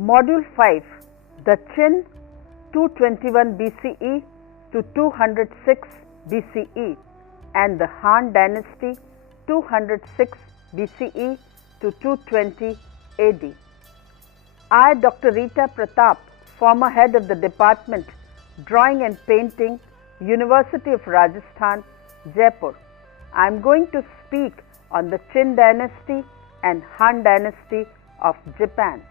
Module 5, the Qin 221 BCE to 206 BCE and the Han Dynasty 206 BCE to 220 AD. I, Dr. Rita Pratap, former head of the Department Drawing and Painting, University of Rajasthan, Jaipur. I am going to speak on the Qin Dynasty and Han Dynasty of Japan.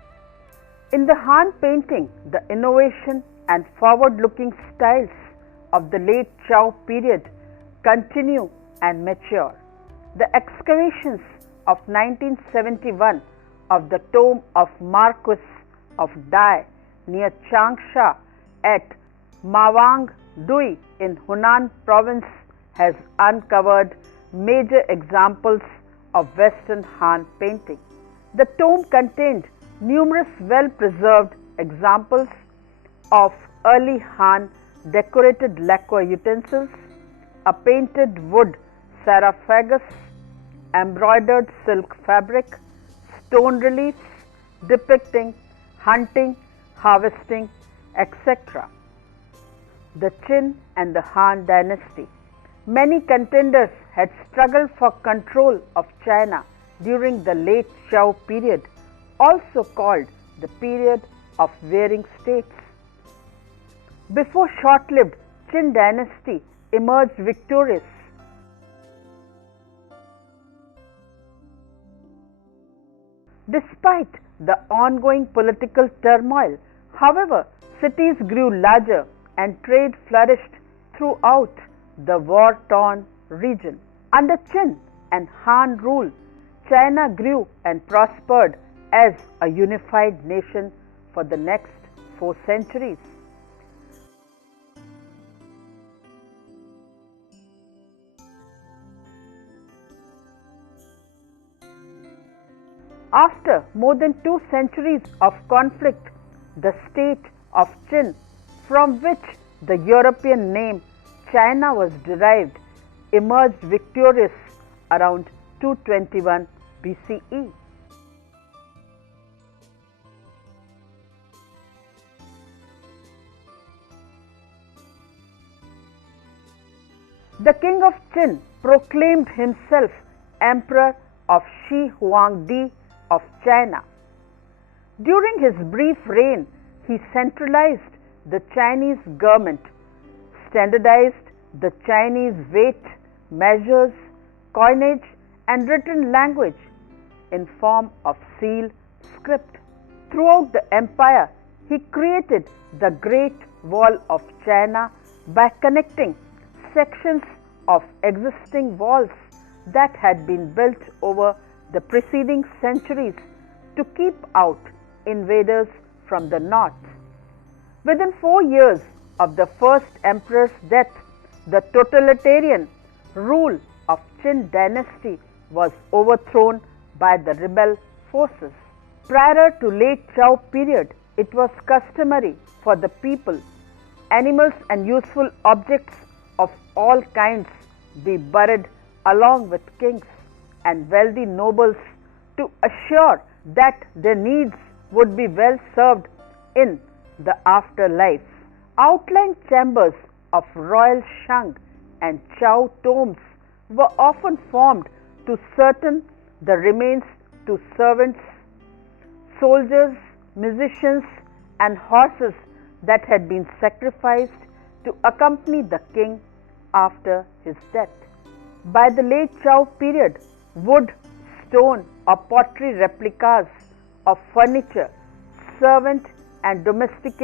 In the Han painting, the innovation and forward-looking styles of the late Zhou period continue and mature. The excavations of 1971 of the tomb of Marquis of Dai near Changsha at Mawang Dui in Hunan province has uncovered major examples of Western Han painting. The tomb contained numerous well-preserved examples of early Han decorated lacquer utensils, a painted wood sarcophagus, embroidered silk fabric, stone reliefs depicting hunting, harvesting, etc. The Qin and the Han dynasty. Many contenders had struggled for control of China during the late Zhou period, also called the period of warring states. Before short-lived Qin dynasty emerged victorious. Despite the ongoing political turmoil, however, cities grew larger and trade flourished throughout the war-torn region. Under Qin and Han rule, China grew and prospered as a unified nation for the next 4 centuries. After more than 2 centuries of conflict, the state of Qin, from which the European name China was derived, emerged victorious around 221 BCE. The king of Qin proclaimed himself Emperor of Shi Huangdi of China. During his brief reign, he centralized the Chinese government, standardized the Chinese weight, measures, coinage and written language in form of seal script. Throughout the empire, he created the Great Wall of China by connecting sections of existing walls that had been built over the preceding centuries to keep out invaders from the north. Within 4 years of the first emperor's death, the totalitarian rule of Qin dynasty was overthrown by the rebel forces. Prior to late Zhou period, it was customary for the people, animals and useful objects of all kinds be buried along with kings and wealthy nobles to assure that their needs would be well served in the afterlife. Outline chambers of royal shang and chow tombs were often formed to certain the remains to servants, soldiers, musicians and horses that had been sacrificed to accompany the king after his death. By the late Zhou period, wood, stone or pottery replicas of furniture, servant and domestic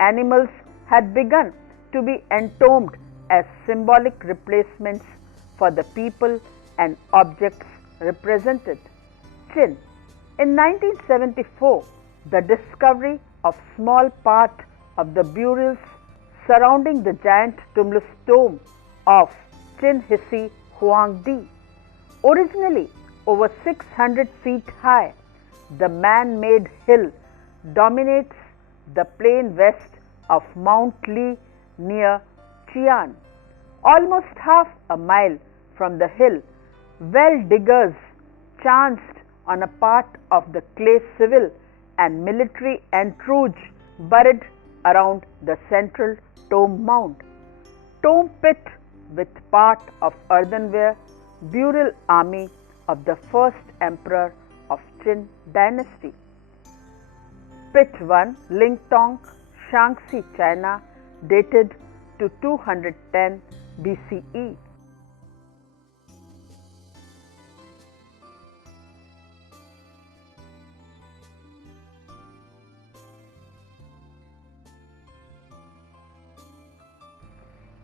animals had begun to be entombed as symbolic replacements for the people and objects represented. Qin. In 1974, the discovery of small part of the burials surrounding the giant tumulus tomb of Qin Shi Huangdi. Originally over 600 feet high, the man-made hill dominates the plain west of Mount Li near Xi'an. Almost half a mile from the hill, well diggers chanced on a part of the clay civil and military entrouge buried around the central tomb mound. Tomb pit with part of earthenware burial army of the first emperor of Qin dynasty. Pit 1, Lingtong, Shaanxi, China, dated to 210 BCE.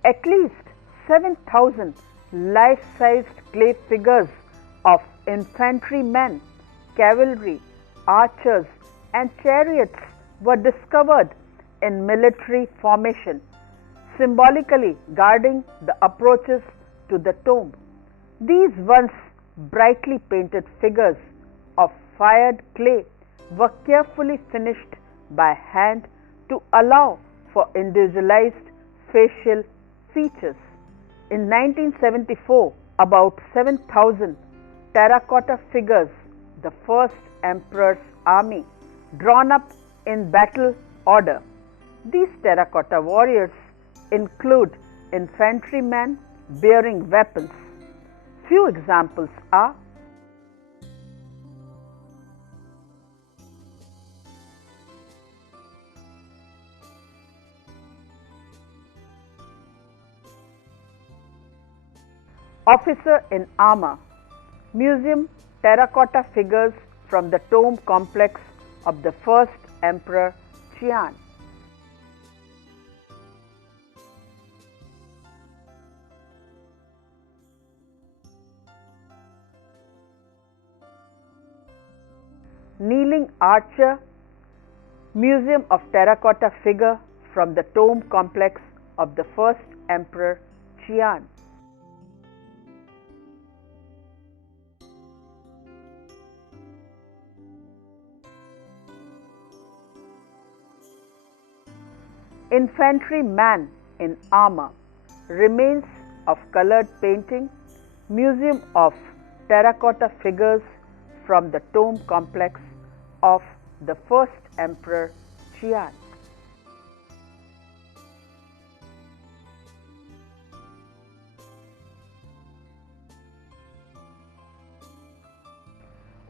At least 7,000 life-sized clay figures of infantrymen, cavalry, archers and chariots were discovered in military formation, symbolically guarding the approaches to the tomb. These once brightly painted figures of fired clay were carefully finished by hand to allow for individualized facial features. In 1974, about 7,000 terracotta figures, the first emperor's army, drawn up in battle order. These terracotta warriors include infantrymen bearing weapons. Few examples are Officer in armor, museum terracotta figures from the tomb complex of the first emperor Qian. Kneeling archer, museum of terracotta figure from the tomb complex of the first emperor Qian. Infantryman in armor, remains of colored painting, museum of terracotta figures from the tomb complex of the first emperor Qian.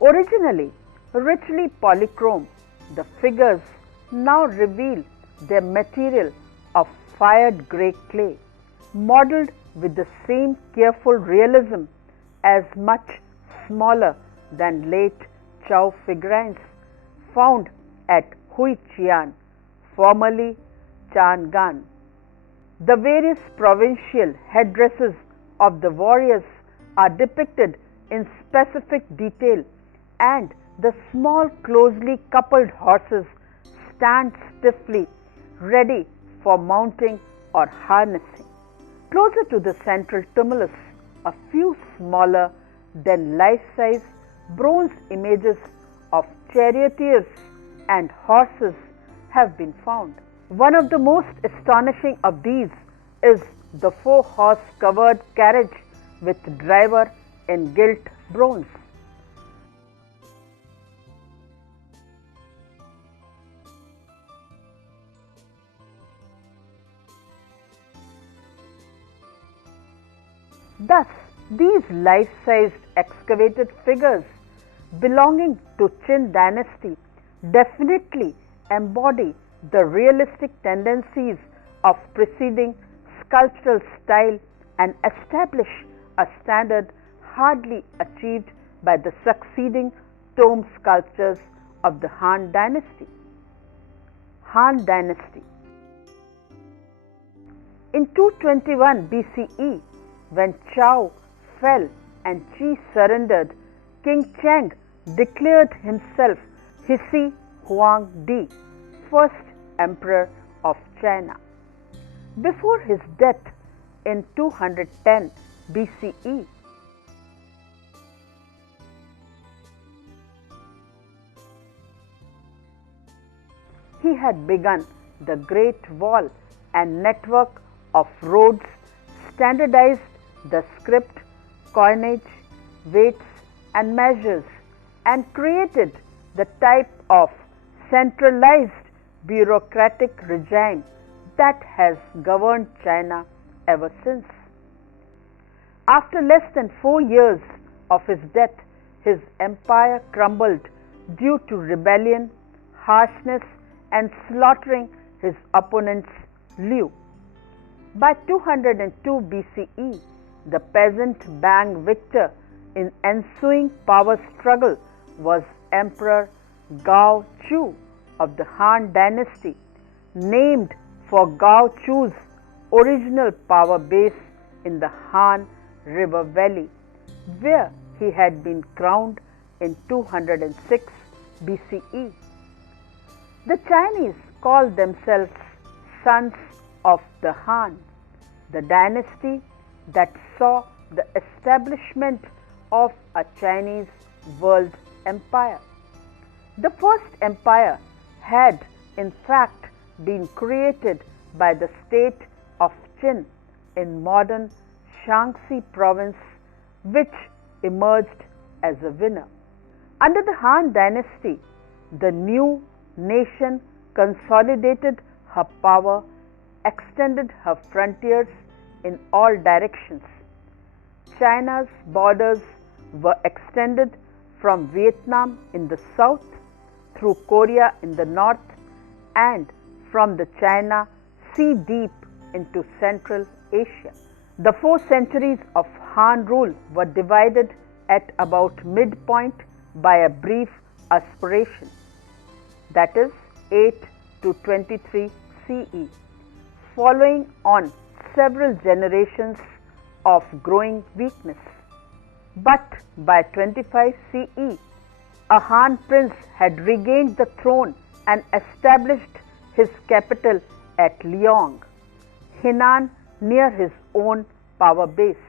Originally richly polychrome, the figures now reveal their material of fired grey clay, modelled with the same careful realism as much smaller than late Chao figurines found at Huiqian, formerly Chang'an. The various provincial headdresses of the warriors are depicted in specific detail, and the small closely coupled horses stand stiffly ready for mounting or harnessing. Closer to the central tumulus, a few smaller than life-size bronze images of charioteers and horses have been found. One of the most astonishing of these is the 4-horse covered carriage with driver in gilt bronze. Thus, these life-sized excavated figures belonging to Qin dynasty definitely embody the realistic tendencies of preceding sculptural style and establish a standard hardly achieved by the succeeding tomb sculptures of the Han dynasty. Han dynasty. In 221 BCE, when Chao fell and Qi surrendered, King Cheng declared himself Hsi Huangdi, first emperor of China. Before his death in 210 BCE, he had begun the Great Wall and network of roads, standardized the script, coinage, weights and measures, and created the type of centralized bureaucratic regime that has governed China ever since. After less than 4 years of his death, his empire crumbled due to rebellion, harshness, and slaughtering his opponents Liu. By 202 BCE, the peasant Bang victor in ensuing power struggle was Emperor Gao Chu of the Han dynasty, named for Gao Chu's original power base in the Han River Valley, where he had been crowned in 206 BCE. The Chinese called themselves sons of the Han, the dynasty that saw the establishment of a Chinese world empire. The first empire had in fact been created by the state of Qin in modern Shaanxi province, which emerged as a winner. Under the Han dynasty, the new nation consolidated her power, extended her frontiers in all directions. China's borders were extended from Vietnam in the south through Korea in the north and from the China Sea deep into Central Asia. The 4 centuries of Han rule were divided at about midpoint by a brief aspiration, that is 8 to 23 CE, following on several generations of growing weakness. But by 25 CE, a Han prince had regained the throne and established his capital at Liang, Henan, near his own power base.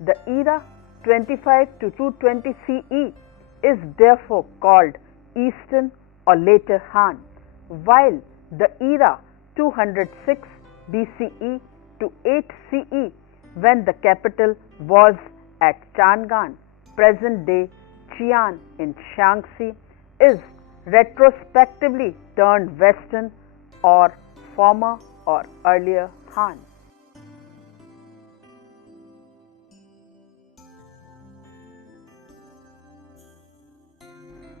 The era 25 to 220 CE is therefore called Eastern or later Han, while the era 206 BCE to 8 CE, when the capital was at Chang'an, present-day Xi'an in Shaanxi, is retrospectively termed Western or former or earlier Han.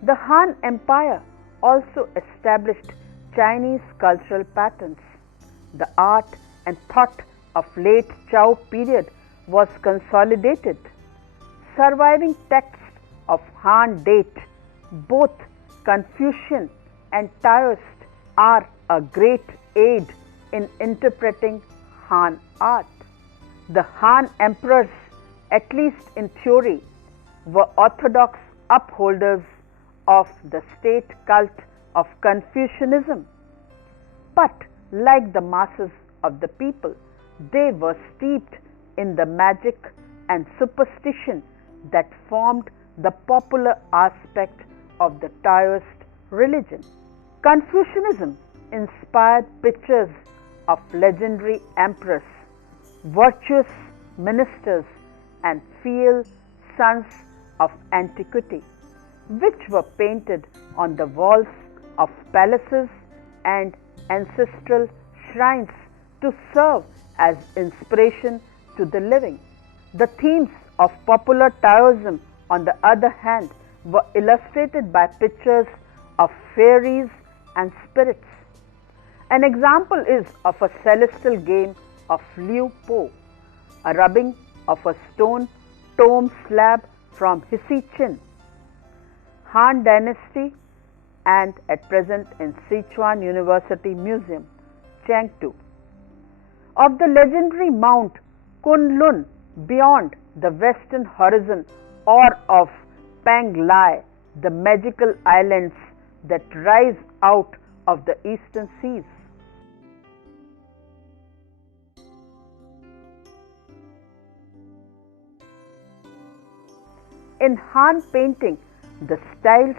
The Han Empire also established Chinese cultural patterns. The art and thought of late Zhou period was consolidated. Surviving texts of Han date, both Confucian and Taoist, are a great aid in interpreting Han art. The Han emperors, at least in theory, were orthodox upholders of the state cult of Confucianism. But like the masses of the people, they were steeped in the magic and superstition that formed the popular aspect of the Taoist religion. Confucianism inspired pictures of legendary emperors, virtuous ministers, and filial sons of antiquity, which were painted on the walls of palaces and ancestral shrines to serve as inspiration to the living. The themes of popular Taoism, on the other hand, were illustrated by pictures of fairies and spirits. An example is of a celestial game of Liu Po, a rubbing of a stone tomb slab from Hsi Chin, Han Dynasty, and at present in Sichuan University Museum, Chengdu. Of the legendary Mount Kunlun beyond the western horizon, or of Panglai, the magical islands that rise out of the eastern seas. In Han painting, the styles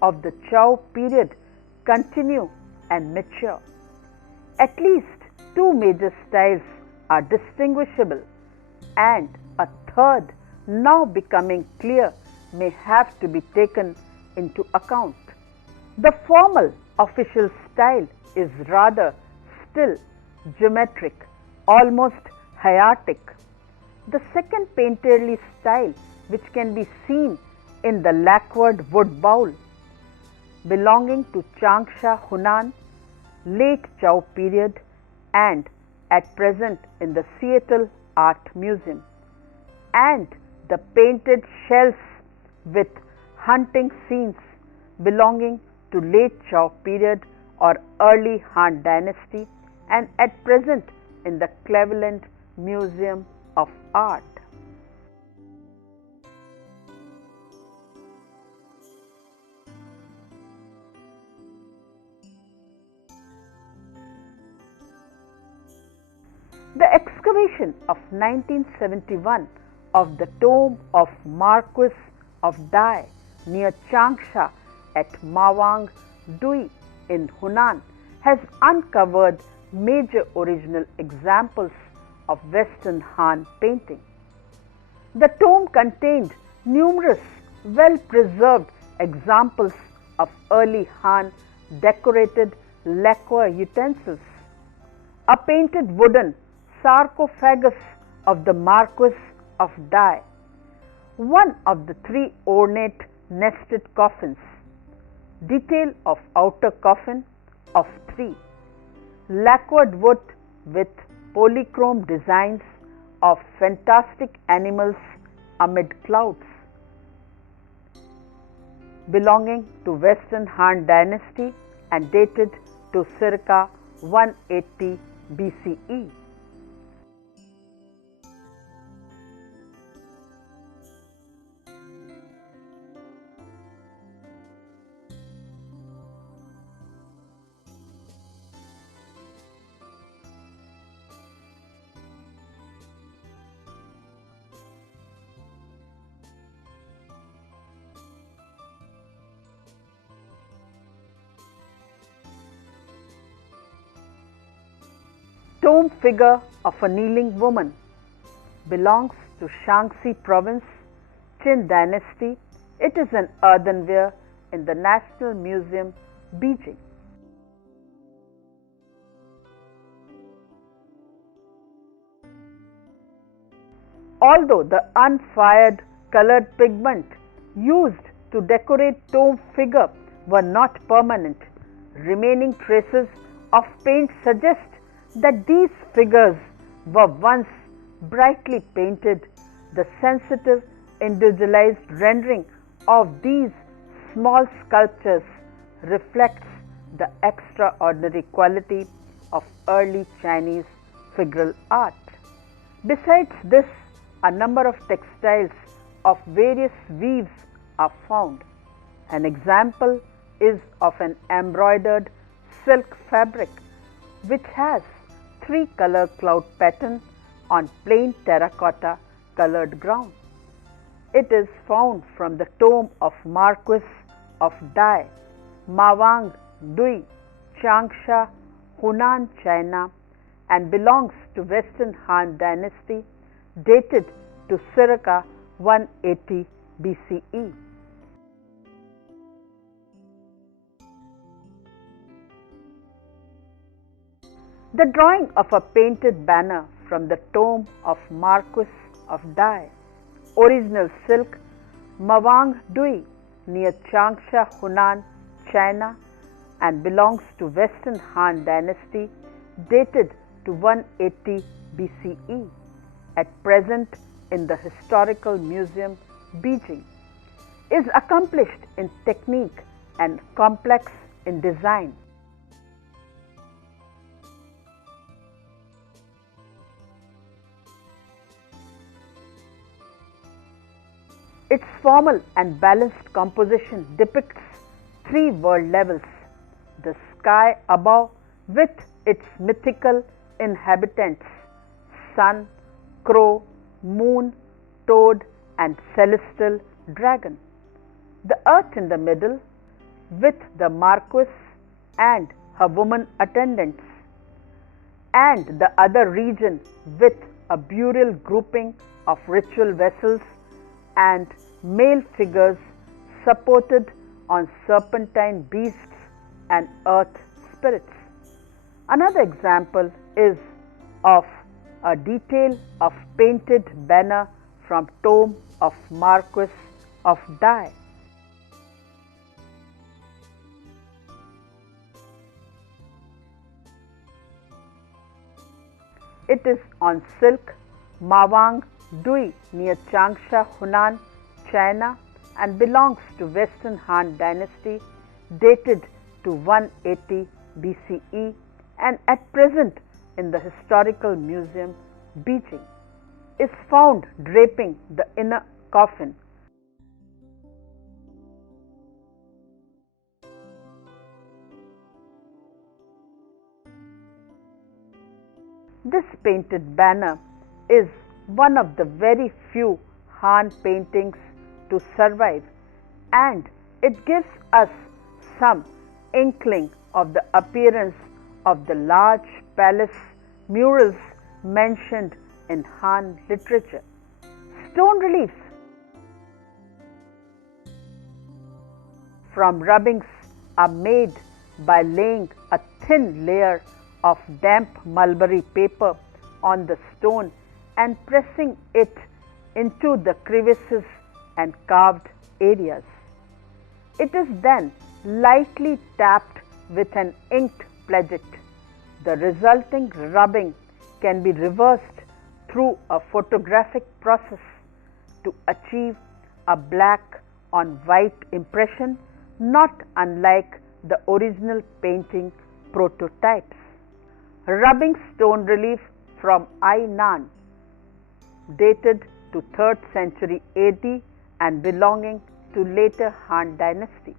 of the Zhou period continue and mature. At least 2 major styles are distinguishable, and a third, now becoming clear, may have to be taken into account. The formal official style is rather still, geometric, almost hiatic. The second painterly style, which can be seen in the lacquered wood bowl, belonging to Changsha Hunan, late Zhou period, and at present in the Seattle Art Museum, and the painted shells with hunting scenes belonging to late Zhou period or early Han Dynasty, and at present in the Cleveland Museum of Art. The excavation of 1971 of the tomb of Marquis of Dai near Changsha at Mawang Dui in Hunan has uncovered major original examples of Western Han painting. The tomb contained numerous well-preserved examples of early Han decorated lacquer utensils. A painted wooden sarcophagus of the Marquis of Dai, one of the three ornate nested coffins, detail of outer coffin of three, lacquered wood with polychrome designs of fantastic animals amid clouds, belonging to Western Han Dynasty and dated to circa 180 BCE. Tomb figure of a kneeling woman belongs to Shaanxi province, Qin dynasty. It is an earthenware in the National Museum, Beijing. Although the unfired colored pigment used to decorate tomb figure were not permanent, remaining traces of paint suggest that these figures were once brightly painted. The sensitive individualized rendering of these small sculptures reflects the extraordinary quality of early Chinese figural art. Besides this, a number of textiles of various weaves are found. An example is of an embroidered silk fabric which has three-color cloud pattern on plain terracotta colored ground. It is found from the tomb of Marquis of Dai, Mawang Dui, Changsha, Hunan, China, and belongs to Western Han Dynasty, dated to circa 180 BCE. The drawing of a painted banner from the tomb of Marquis of Dai, original silk, Mawang Dui, near Changsha, Hunan, China, and belongs to Western Han Dynasty, dated to 180 BCE, at present in the Historical Museum, Beijing, is accomplished in technique and complex in design. Its formal and balanced composition depicts three world levels: the sky above with its mythical inhabitants, sun, crow, moon, toad, and celestial dragon; the earth in the middle with the Marquis and her woman attendants; and the other region with a burial grouping of ritual vessels and male figures supported on serpentine beasts and earth spirits. Another example is of a detail of painted banner from tomb of Marquis of Dye. It is on silk Mawang Dui near Changsha, Hunan, China, and belongs to Western Han dynasty, dated to 180 BCE and at present in the Historical Museum, Beijing, is found draping the inner coffin. This painted banner is one of the very few Han paintings to survive, and it gives us some inkling of the appearance of the large palace murals mentioned in Han literature. Stone reliefs from rubbings are made by laying a thin layer of damp mulberry paper on the stone and pressing it into the crevices and carved areas. It is then lightly tapped with an inked plaget. The resulting rubbing can be reversed through a photographic process to achieve a black on white impression, not unlike the original painting prototypes. Rubbing stone relief from Ainan, dated to 3rd century AD and belonging to later Han dynasty.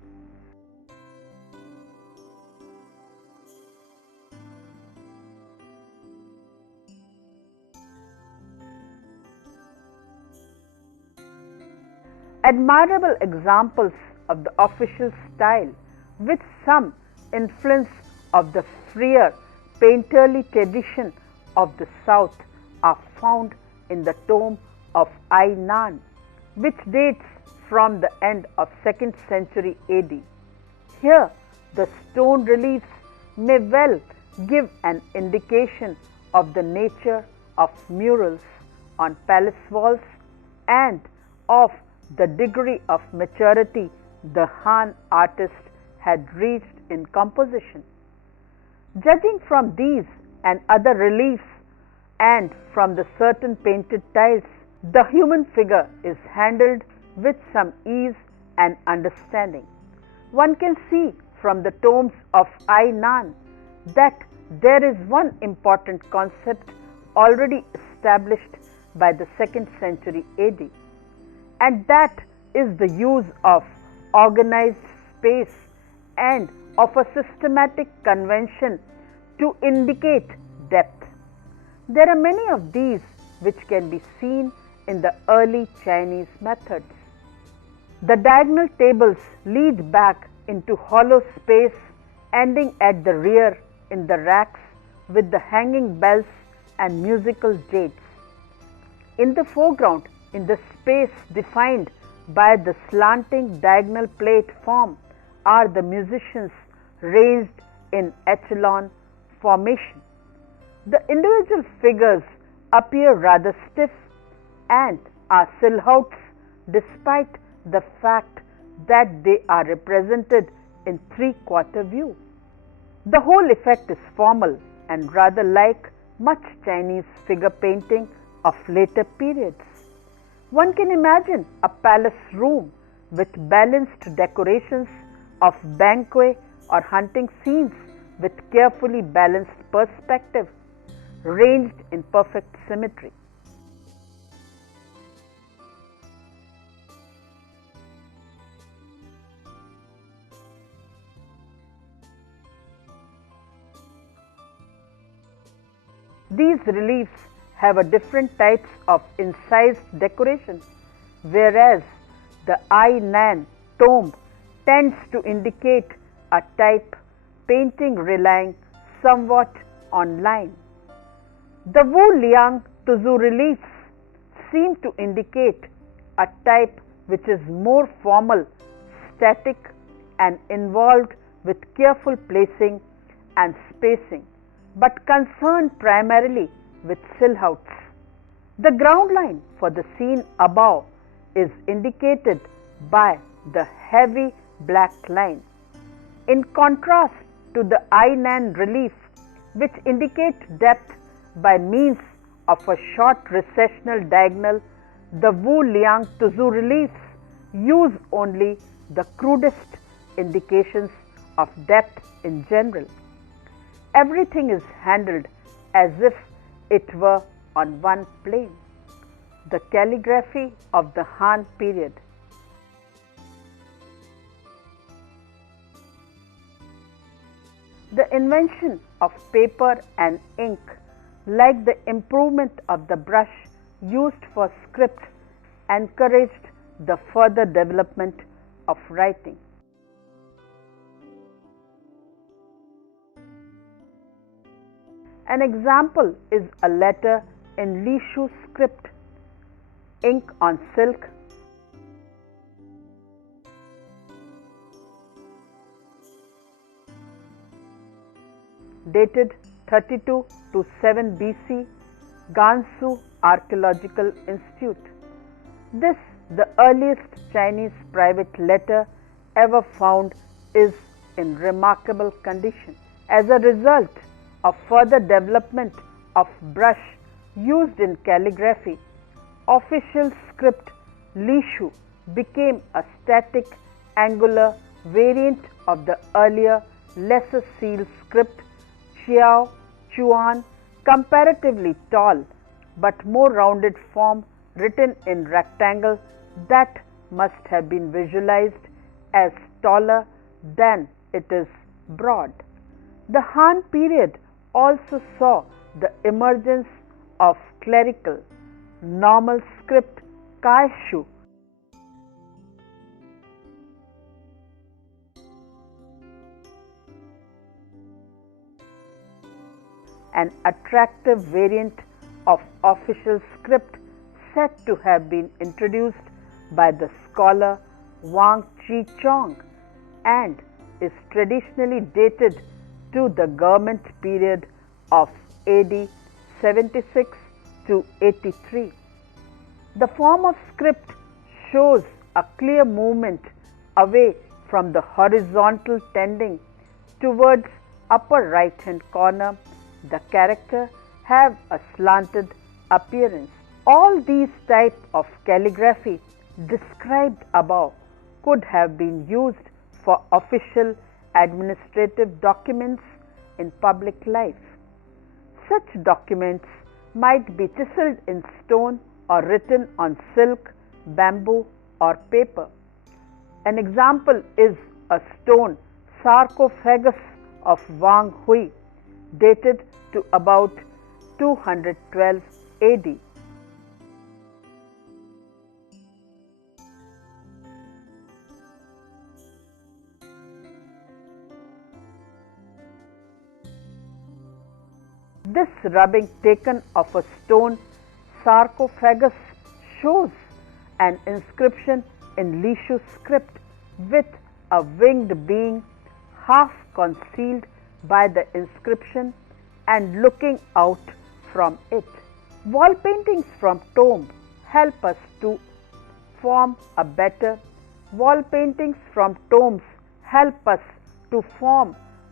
Admirable examples of the official style with some influence of the freer painterly tradition of the south are found in the tomb of Ainan, which dates from the end of 2nd century AD. Here, the stone reliefs may well give an indication of the nature of murals on palace walls and of the degree of maturity the Han artist had reached in composition. Judging from these and other reliefs and from the certain painted tiles, the human figure is handled with some ease and understanding. One can see from the tombs of Ainan that there is one important concept already established by the 2nd century AD, and that is the use of organized space and of a systematic convention to indicate depth. There are many of these which can be seen in the early Chinese methods. The diagonal tables lead back into hollow space ending at the rear in the racks with the hanging bells and musical jades. In the foreground, in the space defined by the slanting diagonal plate form, are the musicians raised in echelon formation. The individual figures appear rather stiff and are silhouettes despite the fact that they are represented in 3/4 view. The whole effect is formal and rather like much Chinese figure painting of later periods. One can imagine a palace room with balanced decorations of banquet or hunting scenes with carefully balanced perspective, ranged in perfect symmetry. These reliefs have a different types of incised decoration, whereas the Ainan tomb tends to indicate a type painting relying somewhat on line. The Wu Liang Tuzu reliefs seem to indicate a type which is more formal, static, and involved with careful placing and spacing, but concerned primarily with silhouettes. The ground line for the scene above is indicated by the heavy black line, in contrast to the Ainan relief, which indicates depth by means of a short recessional diagonal. The Wu Liang Tuzu reliefs use only the crudest indications of depth in general. Everything is handled as if it were on one plane. The calligraphy of the Han period. The invention of paper and ink, like the improvement of the brush used for script, encouraged the further development of writing. An example is a letter in Lishu script, ink on silk, dated 32 to 7 BC, Gansu Archaeological Institute. This, the earliest Chinese private letter ever found, is in remarkable condition. As a result of further development of brush used in calligraphy, official script Lishu became a static angular variant of the earlier lesser seal script Xiao Chuan, comparatively tall but more rounded form written in rectangle that must have been visualized as taller than it is broad. The Han period also saw the emergence of clerical normal script Kaishu, an attractive variant of official script said to have been introduced by the scholar Wang Chi Chong and is traditionally dated to the government period of AD 76 to 83. The form of script shows a clear movement away from the horizontal tending towards upper right hand corner. The character have a slanted appearance. All these types of calligraphy described above could have been used for official administrative documents in public life. Such documents might be chiseled in stone or written on silk, bamboo or paper. An example is a stone sarcophagus of Wang Hui, dated to about 212 AD. This rubbing taken of a stone sarcophagus shows an inscription in Lishu script with a winged being half concealed by the inscription and looking out from it. Wall paintings from tomb help us to form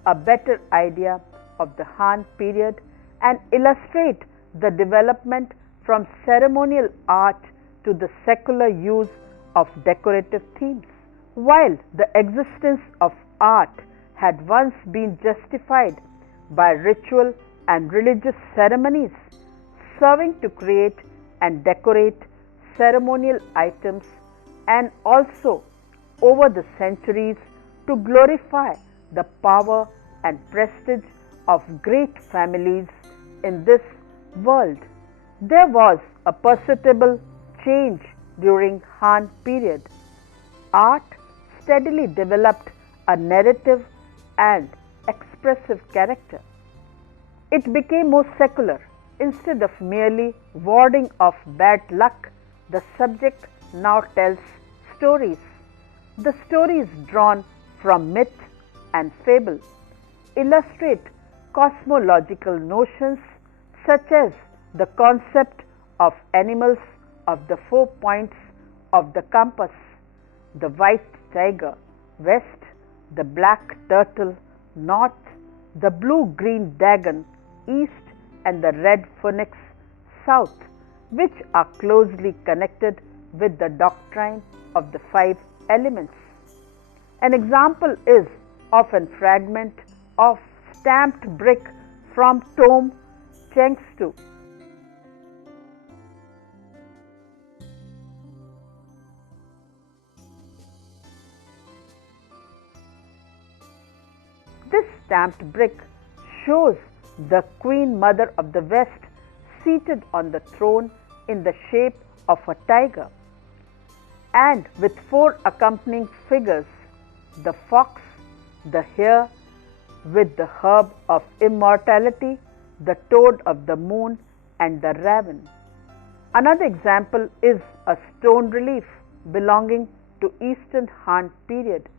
a better idea of the Han period and illustrate the development from ceremonial art to the secular use of decorative themes. While the existence of art had once been justified by ritual and religious ceremonies, serving to create and decorate ceremonial items, and also over the centuries to glorify the power and prestige of great families in this world. There was a perceptible change during Han period. Art steadily developed a narrative and expressive character. It became more secular. Instead of merely warding off bad luck, the subject now tells stories. The stories drawn from myth and fable illustrate cosmological notions such as the concept of animals of the 4 points of the compass, the white tiger west, the black turtle north, the blue-green dragon east, and the red phoenix south, which are closely connected with the doctrine of the 5 elements. An example is of a fragment of stamped brick from tomb Chengstu. This stamped brick shows the Queen Mother of the West seated on the throne in the shape of a tiger, and with 4 accompanying figures: the fox, the hare with the herb of immortality, the toad of the moon, and the raven. Another example is a stone relief belonging to Eastern Han period,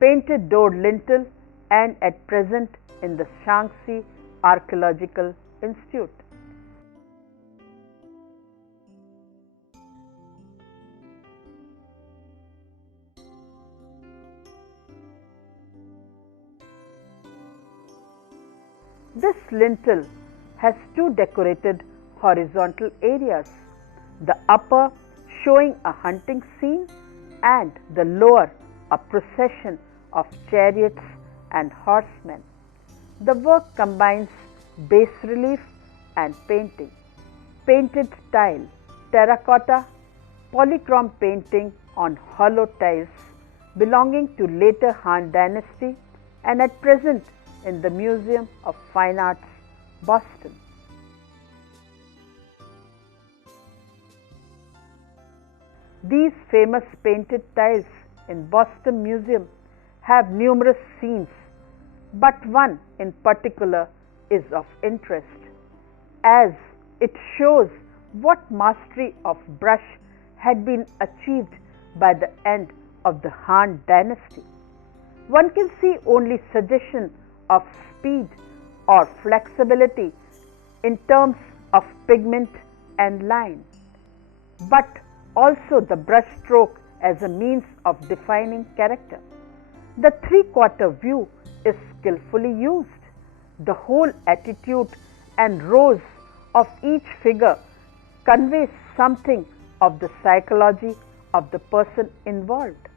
painted door lintel, and at present in the Shaanxi Archaeological Institute. This lintel has 2 decorated horizontal areas, the upper showing a hunting scene and the lower a procession of chariots and horsemen. The work combines bas relief and painting, painted tile, terracotta, polychrome painting on hollow tiles belonging to later Han dynasty, and at present in the Museum of Fine Arts, Boston. These famous painted tiles in Boston Museum have numerous scenes, but one in particular is of interest, as it shows what mastery of brush had been achieved by the end of the Han dynasty. One can see only suggestion of speed or flexibility in terms of pigment and line, but also the brush stroke as a means of defining character. The 3/4 view is skillfully used. The whole attitude and rows of each figure conveys something of the psychology of the person involved.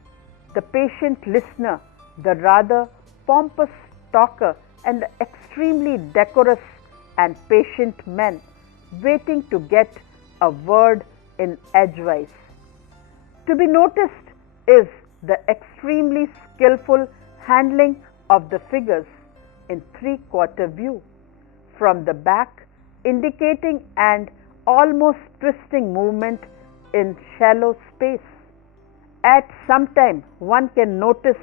The patient listener, the rather pompous talker, and the extremely decorous and patient man waiting to get a word in edgewise. To be noticed is the extremely skillful handling of the figures in 3/4 view from the back, indicating an almost twisting movement in shallow space. At some time one can notice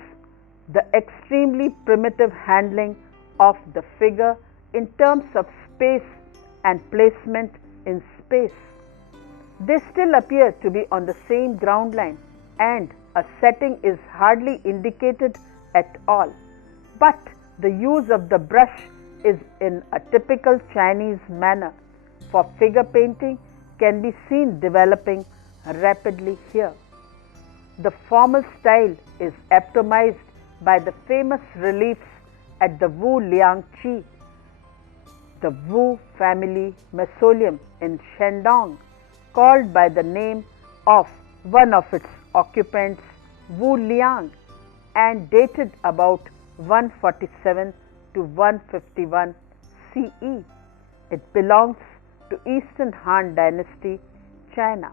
the extremely primitive handling of the figure in terms of space and placement in space. They still appear to be on the same ground line, and a setting is hardly indicated at all, but the use of the brush is in a typical Chinese manner, for figure painting can be seen developing rapidly here. The formal style is epitomized by the famous reliefs at the Wu Liang Chi, the Wu family mausoleum in Shandong, called by the name of one of its occupants, Wu Liang, and dated about 147 to 151 CE. It belongs to Eastern Han Dynasty, China.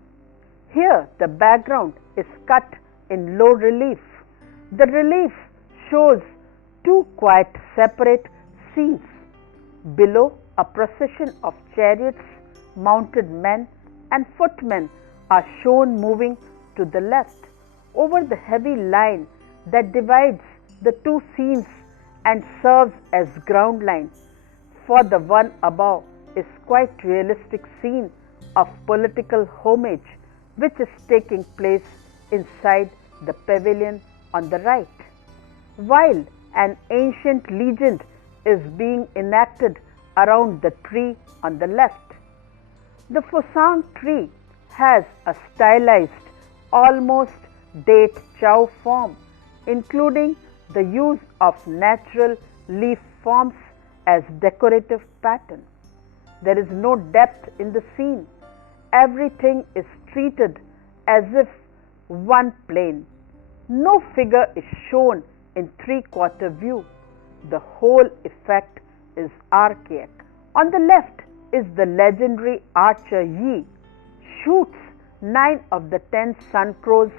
Here the background is cut in low relief. The relief shows 2 quite separate scenes. Below, a procession of chariots, mounted men, and footmen are shown moving to the left over the heavy line that divides the 2 scenes and serves as ground line, for the one above is quite realistic scene of political homage which is taking place inside the pavilion on the right, while an ancient legend is being enacted around the tree on the left. The Fusang tree has a stylized, almost date chow form, including the use of natural leaf forms as decorative pattern. There is no depth in the scene. Everything is treated as if one plane. No figure is shown in three-quarter view. The whole effect is archaic. On the left is the legendary archer Yi, shoots 9 of the 10 sun crows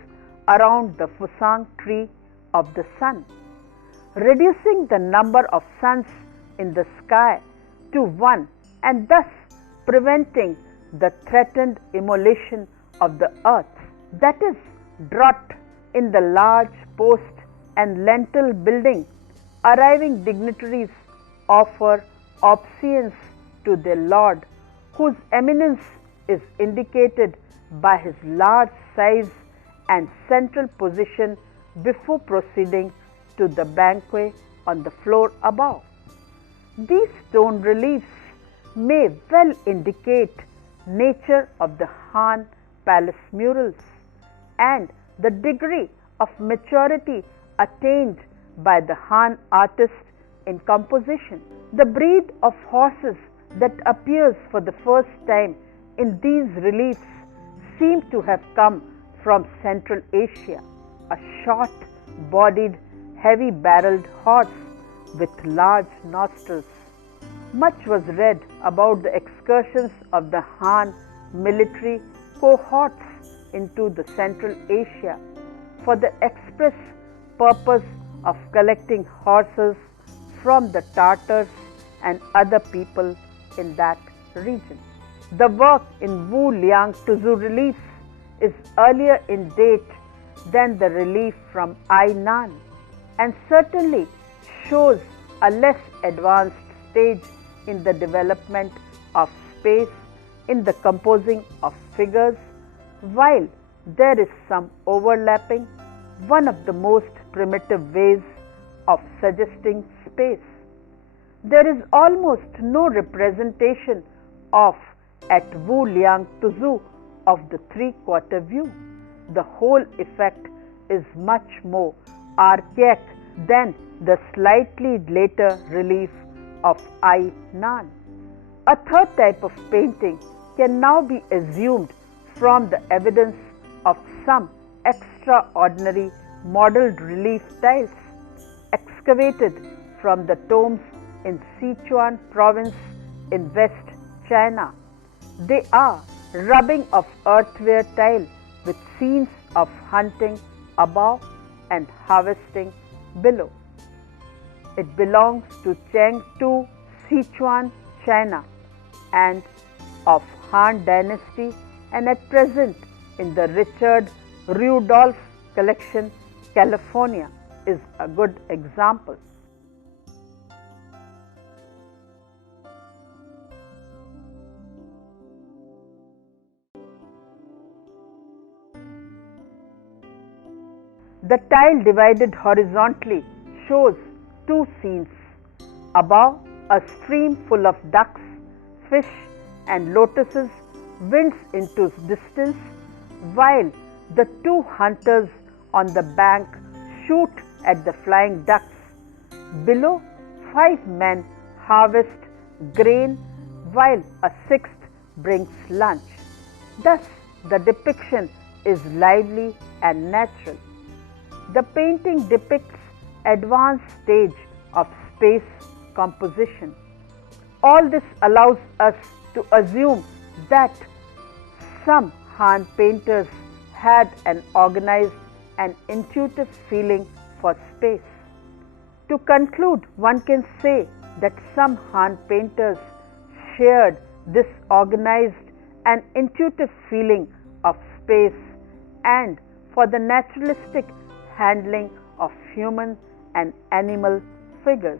around the Fusang tree of the sun, reducing the number of suns in the sky to 1 and thus preventing the threatened immolation of the earth. That is, drought in the large post and lentil building. Arriving dignitaries offer obeisance to their lord, whose eminence is indicated by his large size and central position before proceeding to the banquet on the floor above. These stone reliefs may well indicate nature of the Han palace murals and the degree of maturity attained by the Han artist in composition. The breed of horses that appears for the first time in these reliefs seem to have come from Central Asia, a short-bodied, heavy-barreled horse with large nostrils. Much was read about the excursions of the Han military cohorts into the Central Asia for the express purpose of collecting horses from the Tartars and other people in that region. The work in Wu Liang Tuzu reliefs is earlier in date than the relief from Ainan and certainly shows a less advanced stage in the development of space in the composing of figures. While there is some overlapping, one of the most primitive ways of suggesting space. There is almost no representation of at Wu Liang Tuzu of the three-quarter view. The whole effect is much more archaic than the slightly later relief of Ai Nan. A third type of painting can now be assumed from the evidence of some extraordinary modeled relief tiles excavated from the tombs in Sichuan province in West China. They are rubbing of earthenware tile with scenes of hunting above and harvesting below. It belongs to Chengdu, Sichuan, China and of Han Dynasty and at present in the Richard Rudolph collection, California is a good example. The tile divided horizontally shows two scenes. Above, a stream full of ducks, fish and lotuses winds into distance, while the two hunters on the bank shoot at the flying ducks. Below, 5 men harvest grain while a sixth brings lunch. Thus, the depiction is lively and natural. The painting depicts advanced stage of space composition. All this allows us to assume that some Han painters had an organized and intuitive feeling for space. To conclude, one can say that some Han painters shared this organized and intuitive feeling of space and for the naturalistic handling of human and animal figures.